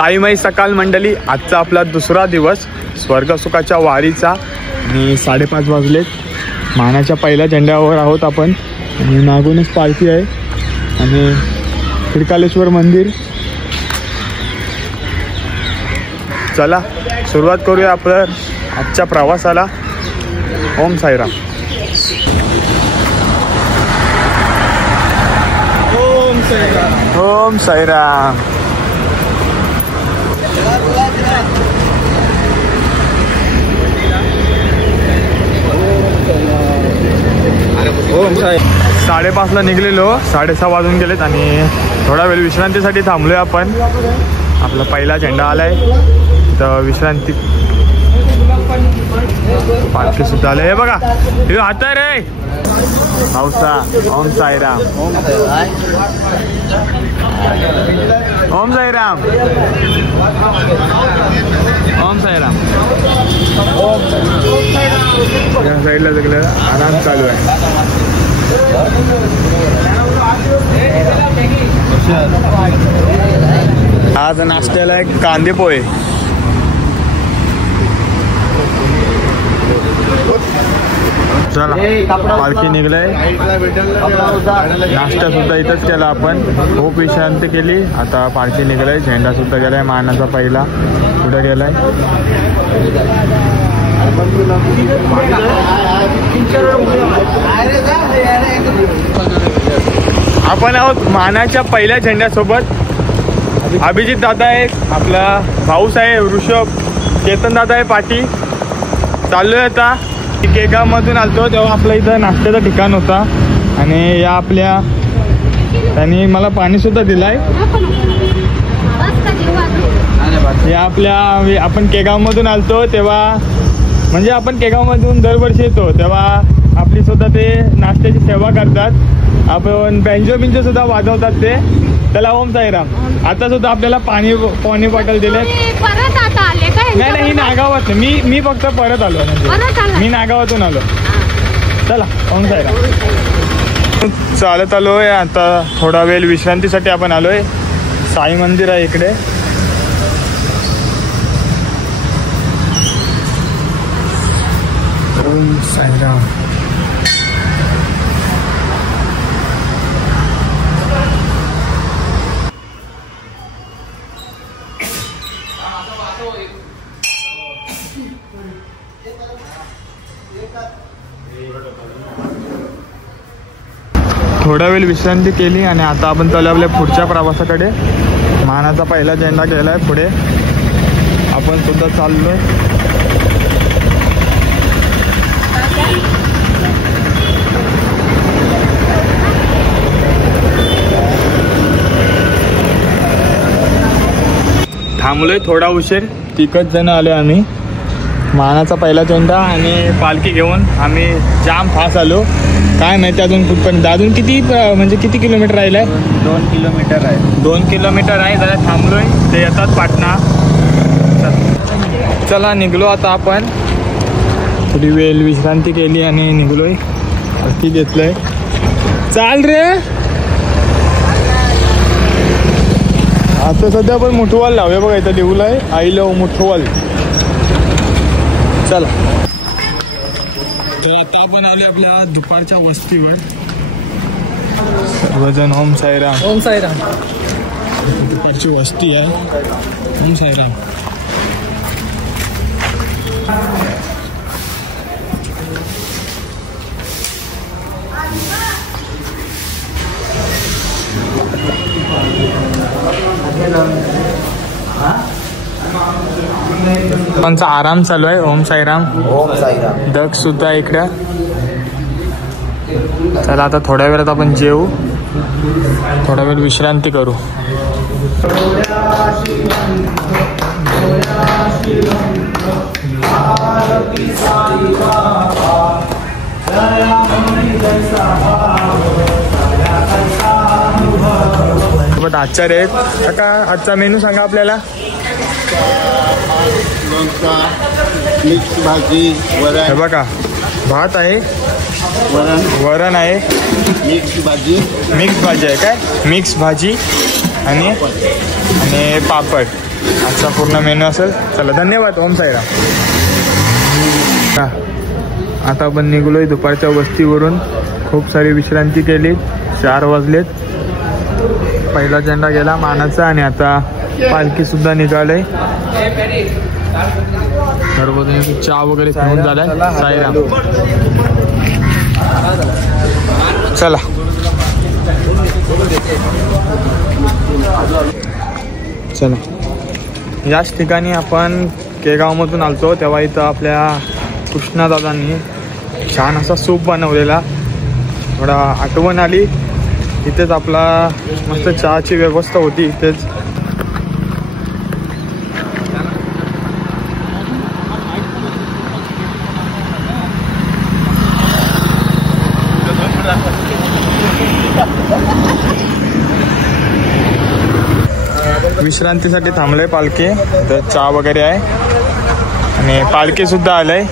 साईमाई सकाळ मंडळी, आजचा आपला दुसरा दिवस स्वर्गसुखाच्या वारीचा आणि 5:30 वाजलेत. मानाच्या पहिल्या झेंड्यावर आहोत आपण आणि मागूनच पालखी आहे आणि त्रिकालेश्वर मंदिर. चला सुरुवात करूया आपल्या आजच्या प्रवासाला. ओम साईराम. ओम साईराम. ओम साईराम. ओम साई. 5:30ला निघलेलो, 6:30 वाजून गेलेत आणि थोडा वेळ विश्रांतीसाठी थांबलोय आपण. आपला पहिला झेंडा आलाय तर विश्रांती पालखी सुद्धा आले. हे बघा हे हात रे पावसा. ओम साईराम. ओम साईराम. ओम साईराम. या साईडला सगळं आराम चालू आहे. आज नाश्त्याला एक कांदे पोहे. चला पालखी निघलाय. नाश्ता सुद्धा इथंच केला आपण, खूप विश्रांती केली. आता पालखी निघलाय, झेंडा सुद्धा गेलाय मानाचा पहिला पुढे गेलाय. आपण आहोत मानाच्या पहिल्या झेंड्यासोबत. अभिजित दादा आहे, आपला भाऊस आहे ऋषभ, चेतन दादा आहे पाठी. चाललोय आता. केगाव मधून आलतो तेव्हा आपल्या इथं नाश्त्याचं ठिकाण होता आणि या आपल्या त्यांनी मला पाणी सुद्धा दिलाय. या आपल्या आपण केगाव मधून आलतो तेव्हा, म्हणजे आपण केगाव मधून दरवर्षी येतो तेव्हा आपली सुद्धा ते नाश्त्याची सेवा करतात. आपण बँजो सुद्धा वाजवतात ते. त्याला ओम साईराम. आता सुद्धा आपल्याला पाणी बॉटल दिले. नाही नाही, ही नागावात मी फक्त परत आलो, म्हणजे मी नागावातून आलो. चला ओम साईराम. चालत आलोय आता. थोडा वेळ विश्रांतीसाठी आपण आलोय. साई मंदिर आहे इकडे. ओम साईराम. थोडा वेळ विश्रांती केली आणि आता आपण चालू आपल्या पुढच्या प्रवासाकडे. मानाचा पहिला झेंडा गेलाय पुढे, आपण सुद्धा चाललोय. थांबलोय थोडा उशीर, 3 जण आलोय आम्ही. मानाचा पहिला झेंडा आणि पालखी घेऊन आम्ही जाम फास्ट आलो. काय माहिती अजून कुठपर्यंत, अजून किती म्हणजे किती किलोमीटर राहिलंय? 2 किलोमीटर आहे. 2 किलोमीटर आहे. जरा थांबलोय, ते येतात पाटणा. चला निघलो आता आपण. थोडी वेळ विश्रांती केली आणि निघलोय. ती घेतलंय. चाल रे. आता सध्या आपण मुठवाल लावूया. बघा इथं लिहूलाय आय लव्ह मुठवाल. चला. तर आता आपण आलोय आपल्या दुपारच्या वस्तीवर. सर्वजण ओम साईराम. ओम साईराम. दुपारची वस्ती आहे. ओम साईराम. त्यांचा आराम चालू आहे. ओम साईराम. ओम साईराम. दग सुद्धा इकडं. चला आता थोड्या वेळात आपण जेवू, थोडा वेळ विश्रांती करू. आचार्य आहेत. काका आजचा मेनू सांगा आपल्याला. मिक्स भाजी, वरण. हे बघा भात आहे, वरण आहे, मिक्स भाजी आहे काय मिक्स भाजी आणि पापड. आजचा पूर्ण मेनू असेल. चला धन्यवाद. ओम साईराम. आता आपण निघलोय दुपारच्या वस्तीवरून. खूप सारी विश्रांती केली. 4 वाजलेत. पहिला झेंडा गेला मानाचा आणि आता पालखी सुद्धा निघालय. सर्व चहा वगैरे घेऊन झालाय. साईराम. चला चला. याच ठिकाणी आपण केगावमधून आलतो तेव्हा इथं आपल्या कृष्णादादांनी छान असा सूप बनवलेला. थोडा आठवण आली. इथेच आपला मस्त चहाची व्यवस्था होती. इथेच विश्रांतीसाठी थांबलंय पालखी. तर चहा वगैरे आहे आणि पालखी सुद्धा आलंय.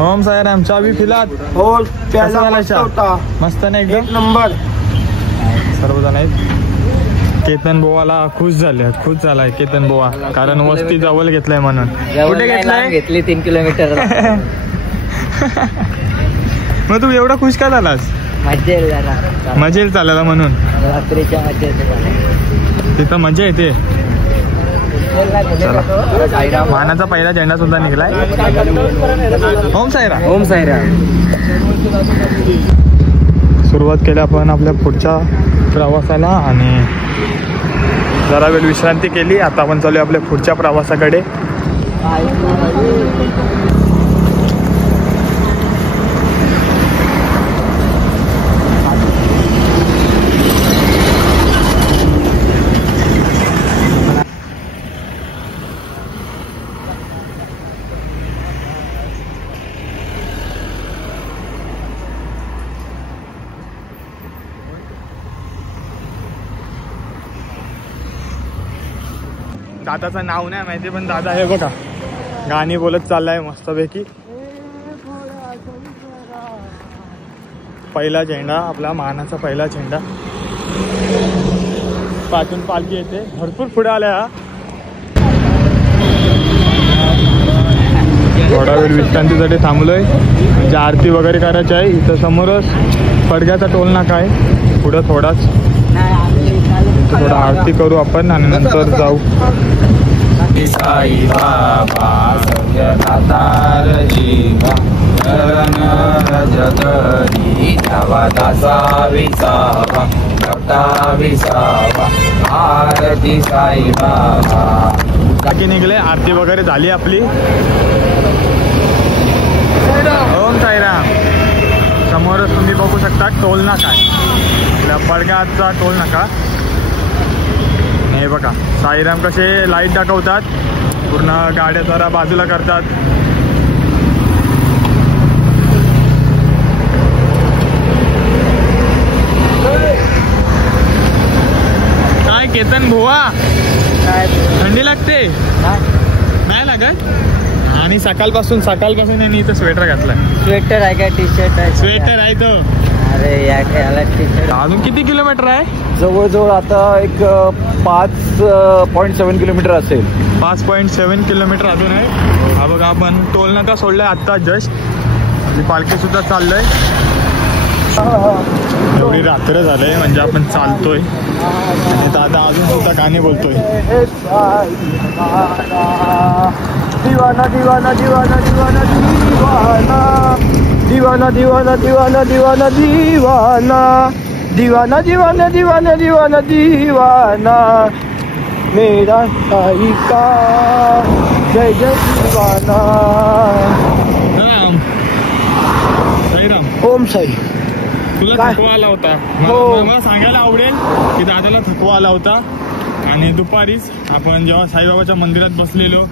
ओम साईराम. चहा बी पिलात? हो मस्त नाही एकदम नंबर. सर्वजण आहेत. केतन बोवाला खुश झालाय केतन बोवा, कारण वस्ती जवळ घेतलाय म्हणून. कुठे घेतलाय? घेतली 3 किलोमीटर. मग तू एवढा खुश का झालास? मजा येईल जरा. मजा येईल चालायला म्हणून. रात्रीच्या मजा येते. तिथं मजा येते. मानाचा पहिला झेंडा सुद्धा निघलाय. ओम साईराम. ओम साईराम. सुरुवात केली आपण आपल्या पुढच्या प्रवासाला आणि जरा वेळ विश्रांती केली. आता आपण चालू आपल्या पुढच्या प्रवासाकडे. दादाचं नाव नाही माहिती पण दादा हे बघा गाणी बोलत चाललाय मस्तपैकी. पहिला झेंडा आपला मानाचा पहिला झेंडा. पाठून पालखी येते. भरपूर पुढे आलाय हा. थोडा वेळ विश्रांतीसाठी थांबलोय. म्हणजे आरती वगैरे करायची आहे. इथं समोरच पडग्याचा टोल नाका आहे. पुढं थोडाच थोडा आरती करू आपण आणि नंतर जाऊ. साई बाबा सत्यदातार जीवा शरण रजतरी जावा दासा विसावा भक्ता विसावा आरती साई बाबा. बाकी निघले. आरती वगैरे झाली आपली. ओम साईराम. समोरच तुम्ही बघू शकता टोल नाका आहे. आपल्या पडगाचा टोल नाका. हे बघा साईराम कसे लाईट दाखवतात. पूर्ण गाड्या जरा बाजूला करतात. काय केतन भुवा थंडी लागते? नाही लागत. आणि सकाळपासून यांनी इथं स्वेटर घातलाय. स्वेटर आहे का? टी शर्ट आहे? स्वेटर आहे तो. अरे याला टी शर्ट. अजून किती किलोमीटर आहे? जवळजवळ आता एक 5.7 किलोमीटर असेल. 5.7 किलोमीटर अजून आहे. हा बघा आपण टोल नाका सोडलाय आत्ता जस्ट. पालखी सुद्धा चाललंय. एवढी रात्र झालंय म्हणजे आपण चालतोय आणि दादा अजून सुद्धा गाणी बोलतोय. दिवाना दिवाना दिवाना दिवाना दिवाना दिवाना दिवाना दिवाना दिवाना दिवाना दिवाना दिवाना दिवाना दिवाना मेरा साई का जय जय दिवाना. राम साईराम. ओम साई. तुला काय? थकवा आला होता. हो. मला सांगायला आवडेल की दादाला थकवा आला होता आणि दुपारीच आपण जेव्हा साईबाबाच्या मंदिरात बसलेलो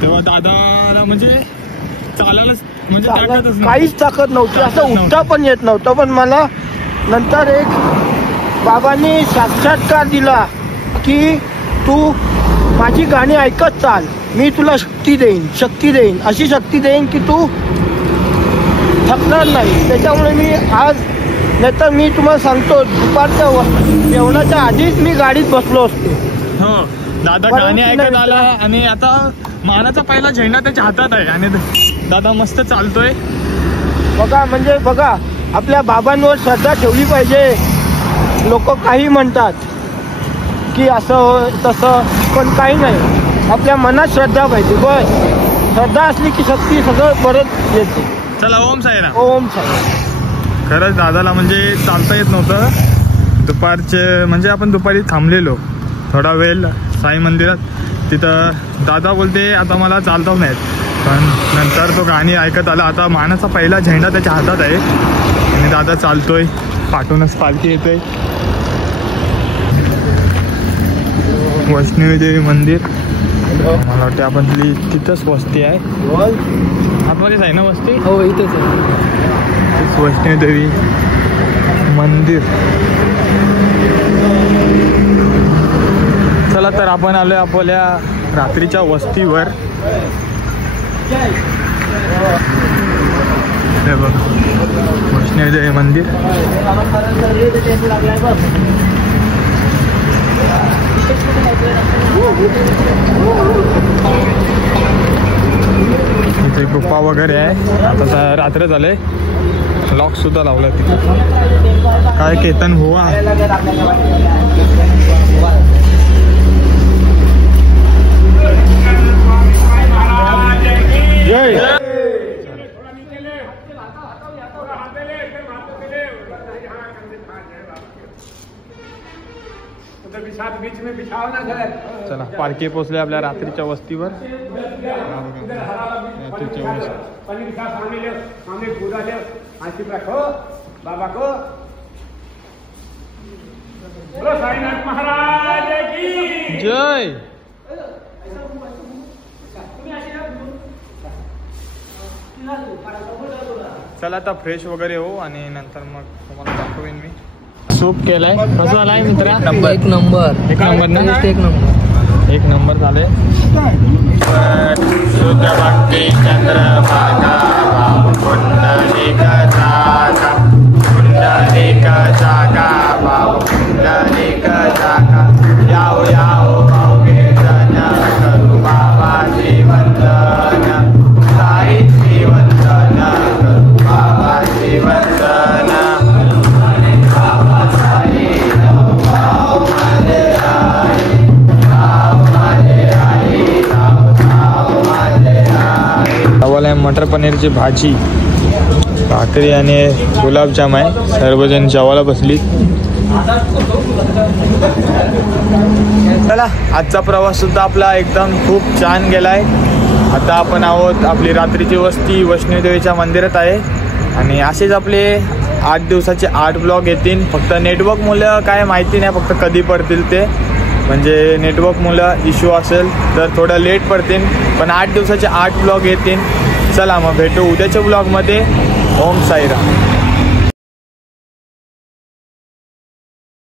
तेव्हा दादाला म्हणजे चालायलाच म्हणजे ताकदच नव्हती. काहीच ताकद नव्हती. असं उठता पण येत नव्हतं. पण मला नंतर एक बाबांनी साक्षात्कार दिला की तू माझी गाणी ऐकत चाल, मी तुला शक्ती देईन, अशी शक्ती देईन की तू थकणार नाही. त्याच्यामुळे मी आज नाहीतर मी तुम्हाला सांगतो दुपारच्या जेवणाच्या आधीच मी गाडीत बसलो असतो. हो दादा बरोबर गाणी की ऐकत नाही आला आणि आता मानाचा पहिला झेंडा त्याच्या हातात आहे आणि दादा मस्त चालतोय. बघा म्हणजे बघा आपल्या बाबांवर श्रद्धा ठेवली पाहिजे. लोक काही म्हणतात की असं तसं, पण काही नाही, आपल्या मनात श्रद्धा पाहिजे. बस श्रद्धा असली की शक्ती सगळं परत येते. चला ओम साईराम. ओम साई. खरंच दादाला म्हणजे चालता येत नव्हतं दुपारचे, म्हणजे आपण दुपारी थांबलेलो थोडा वेळ साई मंदिरात. तिथं दादा बोलते आता मला चालताच नाहीत, पण नंतर तो गाणी ऐकत आला. आता मानाचा पहिला झेंडा त्याच्या हातात आहे आणि दादा चालतोय, पाठूनच पालखी येतोय. वैष्णवी देवी मंदिर, मला वाटते आपण तिथंच वस्ती आहे. आतमध्येच आहे ना वस्ती? हो इथेच आहे. वैष्णवी देवी मंदिर. चला तर आपण आलोय आपल्या रात्रीच्या वस्तीवर. हे बघ वैष्णवी देवी मंदिर. इथे गुफा वगैरे आहे. आता रात्र झाले, लॉक सुद्धा लावलाय तिथे. काय केतन हुआ जय. चला पालखी पोचले आपल्या रात्रीच्या वस्तीवर. रात्रीच्या जय. चला आता फ्रेश वगैरे हो आणि नंतर मग तुम्हाला दाखवेन मी. सूप केलाय, कसं झालाय मित्रा? एक नंबर. एक नंबर ना? एक नंबर. एक नंबर झाले. शुद्ध भक्ती चंद्रभागा पुंडलिक जागा, पुंडलिक जागा भाऊ, पुंडलिक जागा. याओ याओ भाऊगे जन, करू बाबाची वंदन, साईची वंदन, करू बाबाची वंदन. आम्हाला मटर पनीरची भाजी, भाकरी आणि गुलाबजाम आहे. सर्वजण जेवायला बसली. चला आजचा प्रवास सुद्धा आपला एकदम खूप छान गेलाय. आता आपण आहोत आपली रात्रीची वस्ती वैष्णवी देवीच्या मंदिरात आहे आणि असेच आपले 8 दिवसाचे 8 ब्लॉग येतील. फक्त नेटवर्कमुळे काय माहिती नाही, फक्त कधी पडतील ते, म्हणजे नेटवर्कमुळे इश्यू असेल तर थोडं लेट पडतील, पण 8 दिवसाचे 8 ब्लॉग येतील. चला मग भेटू उद्याच्या ब्लॉगमध्ये. ओम साईराम.